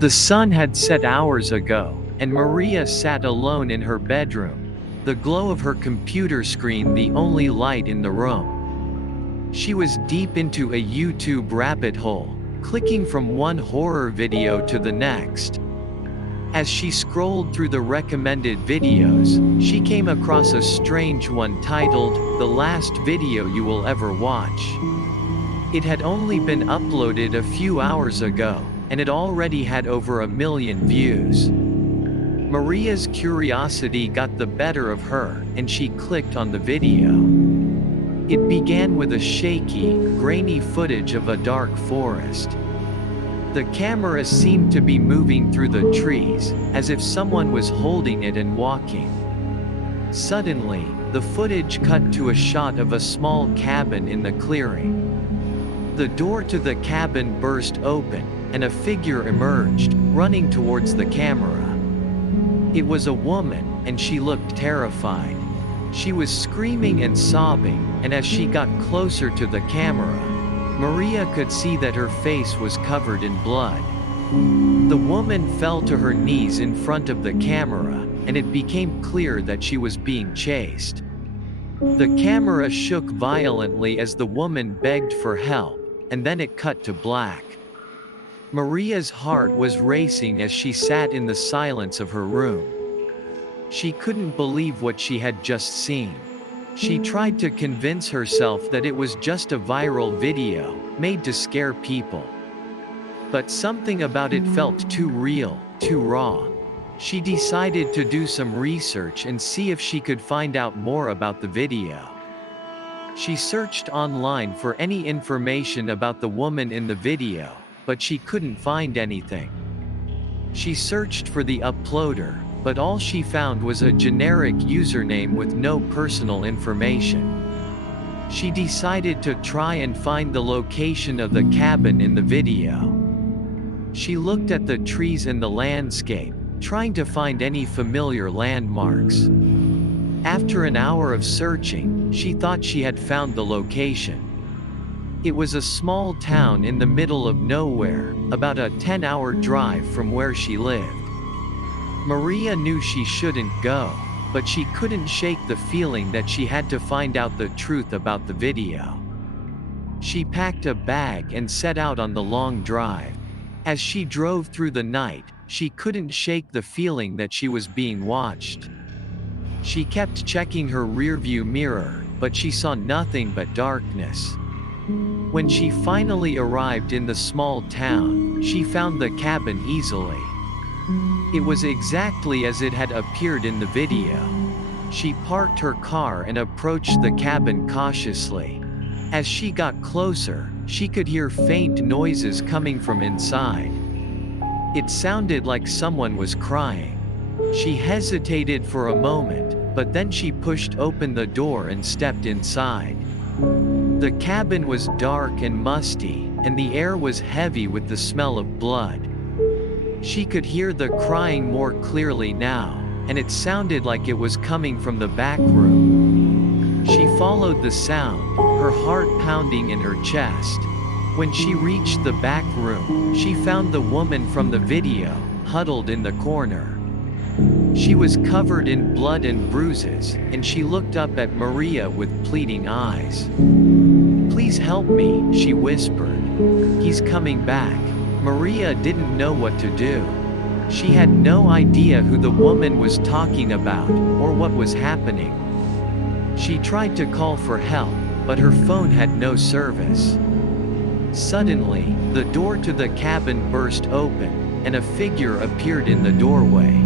The sun had set hours ago, and Maria sat alone in her bedroom, the glow of her computer screen the only light in the room. She was deep into a YouTube rabbit hole, clicking from one horror video to the next. As she scrolled through the recommended videos, she came across a strange one titled, "The Last Video You Will Ever Watch." It had only been uploaded a few hours ago, and it already had over 1 million views. Maria's curiosity got the better of her, and she clicked on the video. It began with a shaky, grainy footage of a dark forest. The camera seemed to be moving through the trees, as if someone was holding it and walking. Suddenly, the footage cut to a shot of a small cabin in the clearing. The door to the cabin burst open, and a figure emerged, running towards the camera. It was a woman, and she looked terrified. She was screaming and sobbing, and as she got closer to the camera, Maria could see that her face was covered in blood. The woman fell to her knees in front of the camera, and it became clear that she was being chased. The camera shook violently as the woman begged for help, and then it cut to black. Maria's heart was racing as she sat in the silence of her room. She couldn't believe what she had just seen. She tried to convince herself that it was just a viral video, made to scare people. But something about it felt too real, too raw. She decided to do some research and see if she could find out more about the video. She searched online for any information about the woman in the video, but she couldn't find anything. She searched for the uploader, but all she found was a generic username with no personal information. She decided to try and find the location of the cabin in the video. She looked at the trees and the landscape, trying to find any familiar landmarks. After an hour of searching, she thought she had found the location. It was a small town in the middle of nowhere, about a 10-hour drive from where she lived. Maria knew she shouldn't go, but she couldn't shake the feeling that she had to find out the truth about the video. She packed a bag and set out on the long drive. As she drove through the night, she couldn't shake the feeling that she was being watched. She kept checking her rearview mirror, but she saw nothing but darkness. When she finally arrived in the small town, she found the cabin easily. It was exactly as it had appeared in the video. She parked her car and approached the cabin cautiously. As she got closer, she could hear faint noises coming from inside. It sounded like someone was crying. She hesitated for a moment, but then she pushed open the door and stepped inside. The cabin was dark and musty, and the air was heavy with the smell of blood. She could hear the crying more clearly now, and it sounded like it was coming from the back room. She followed the sound, her heart pounding in her chest. When she reached the back room, she found the woman from the video, huddled in the corner. She was covered in blood and bruises, and she looked up at Maria with pleading eyes. "Please help me," she whispered. "He's coming back." Maria didn't know what to do. She had no idea who the woman was talking about, or what was happening. She tried to call for help, but her phone had no service. Suddenly, the door to the cabin burst open, and a figure appeared in the doorway.